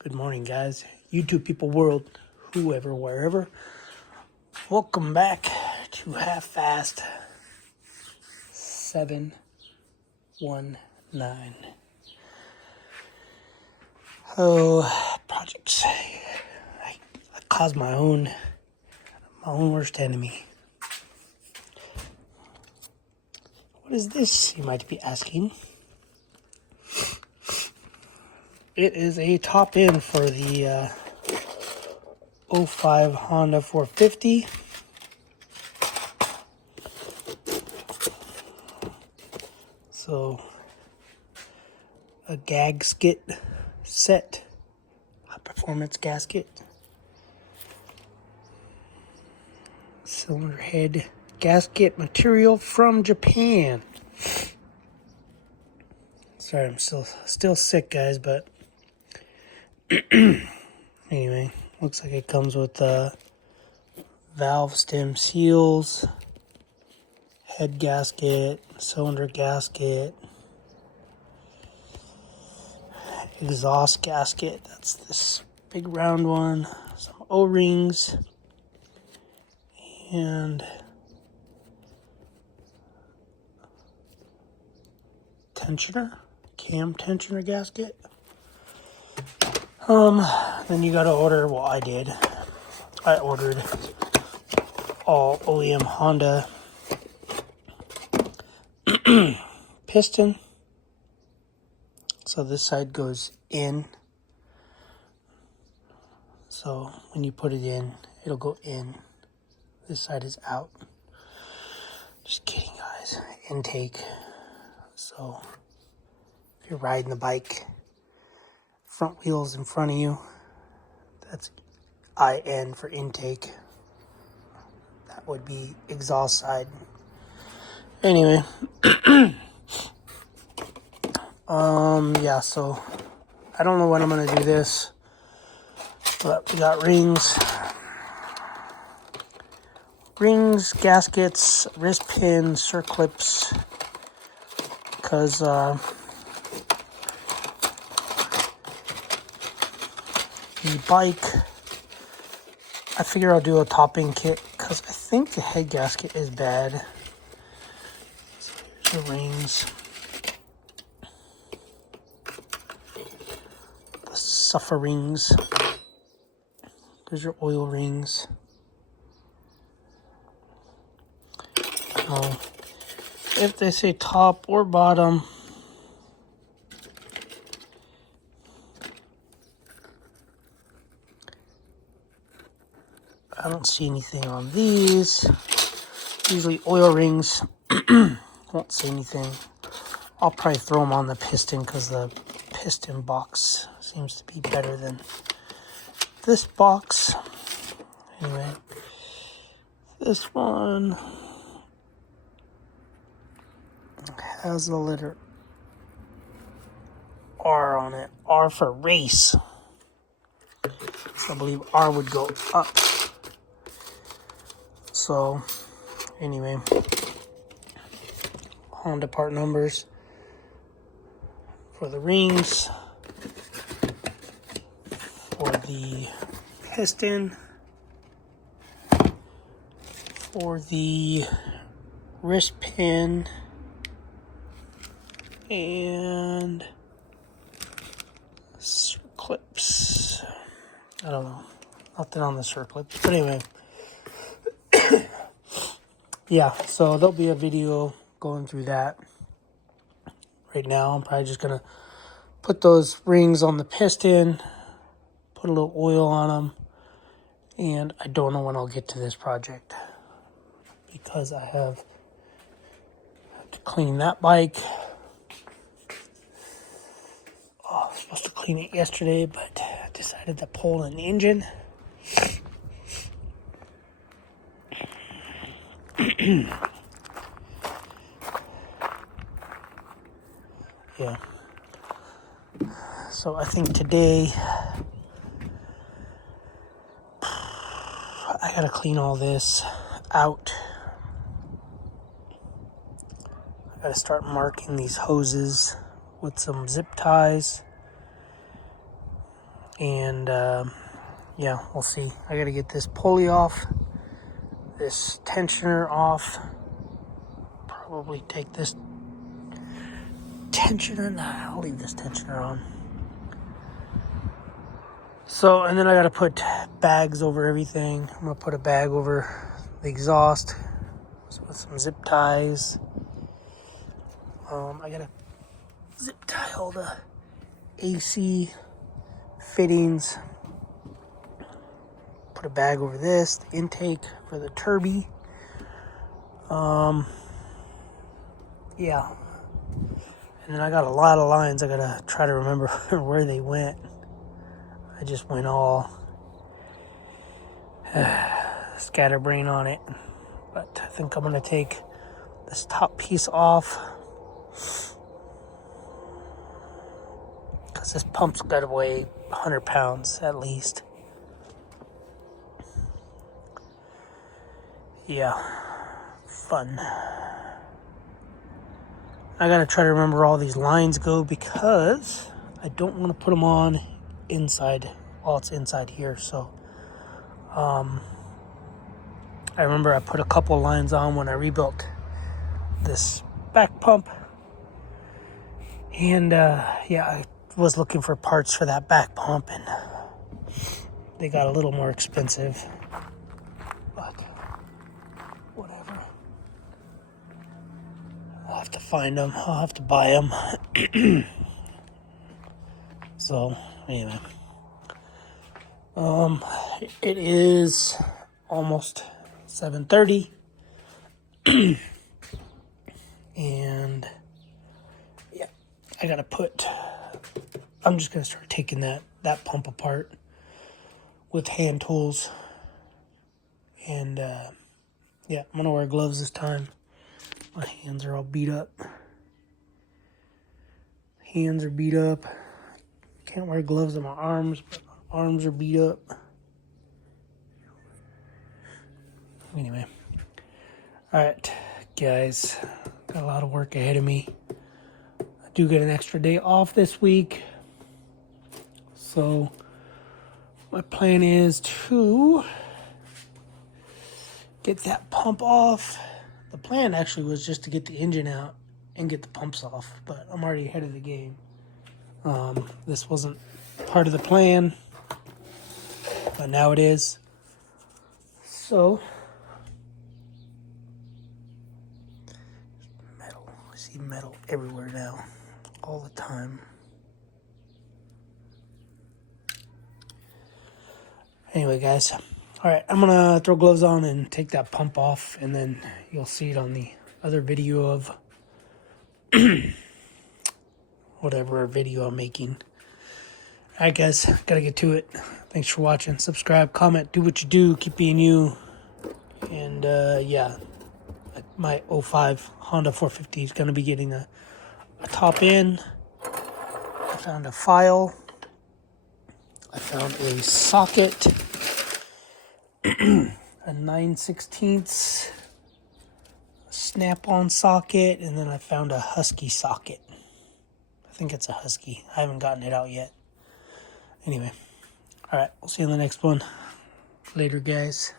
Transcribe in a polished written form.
Good morning, guys. YouTube people, world, whoever, wherever. Welcome back to Half-Fast 719. Oh, projects. I caused my own worst enemy. What is this, you might be asking? It is a top end for the 05 Honda 450. So, a gasket set, high performance gasket, cylinder head gasket material from Japan. Sorry, I'm still sick, guys, but anyway, looks like it comes with valve stem seals, head gasket, cylinder gasket, exhaust gasket. That's this big round one. Some O-rings and cam tensioner gasket. Then you gotta order, well, I did. I ordered all OEM Honda piston. So this side goes in. So when you put it in, it'll go in. This side is out. Just kidding, guys. Intake. So if you're riding the bike, front wheels in front of you, that's IN for intake. That would be exhaust side. Anyway, yeah, so I don't know when I'm gonna do this, but we got rings, gaskets, wrist pins, circlips, because the bike, I figure I'll do a topping kit because I think the head gasket is bad. So here's the rings, the suffer rings. There's your oil rings. If they say top or bottom, I don't see anything on these. Usually oil rings, won't say anything. I'll probably throw them on the piston because the piston box seems to be better than this box. Anyway, this one has the letter R on it. R for race. So I believe R would go up. So, anyway, Honda part numbers for the rings, for the piston, for the wrist pin, and circlips. I don't know, nothing on the circlips, but anyway. Yeah, so there'll be a video going through that. Right now, I'm probably just going to put those rings on the piston, put a little oil on them, and I don't know when I'll get to this project because I have to clean that bike. Oh, I was supposed to clean it yesterday, but I decided to pull an engine. Yeah. So I think today I gotta clean all this out. I gotta start marking these hoses with some zip ties. And yeah, we'll see. I gotta get this pulley off, this tensioner off. Probably take this tensioner. Nah, I'll leave this tensioner on. So, and then I gotta put bags over everything. I'm gonna put a bag over the exhaust with some zip ties. I gotta zip tie all the AC fittings. Put a bag over this, the intake for the turby. Yeah. And then I got a lot of lines. I gotta try to remember where they went. I just went all scatterbrain on it. But I think I'm gonna take this top piece off, because this pump's got to weigh 100 pounds at least. Yeah, fun. I gotta try to remember all these lines go, because I don't want to put them on inside while it's inside here. So I remember I put a couple lines on when I rebuilt this back pump, and yeah, I was looking for parts for that back pump, and they got a little more expensive, but whatever. I'll have to find them. I'll have to buy them. So anyway, it is almost 7:30. And yeah, I'm just gonna start taking that pump apart with hand tools. And yeah, I'm gonna wear gloves this time. My hands are all beat up. Hands are beat up. Can't wear gloves on my arms, but my arms are beat up. Anyway, all right, guys, got a lot of work ahead of me. I do get an extra day off this week, so my plan is to get that pump off. The plan actually was just to get the engine out and get the pumps off, but I'm already ahead of the game. This wasn't part of the plan, but now it is. So, metal. I see metal everywhere now, all the time. Anyway, guys, all right, I'm gonna throw gloves on and take that pump off, and then you'll see it on the other video of whatever video I'm making. All right, guys, gotta get to it. Thanks for watching. Subscribe, comment, do what you do, keep being you. And yeah, my 05 Honda 450 is gonna be getting a top end. I found a file. I found a socket, a 9/16 snap-on socket, and then I found a Husky socket. I think it's a Husky. I haven't gotten it out yet. Anyway, all right, we'll see you in the next one. Later, guys.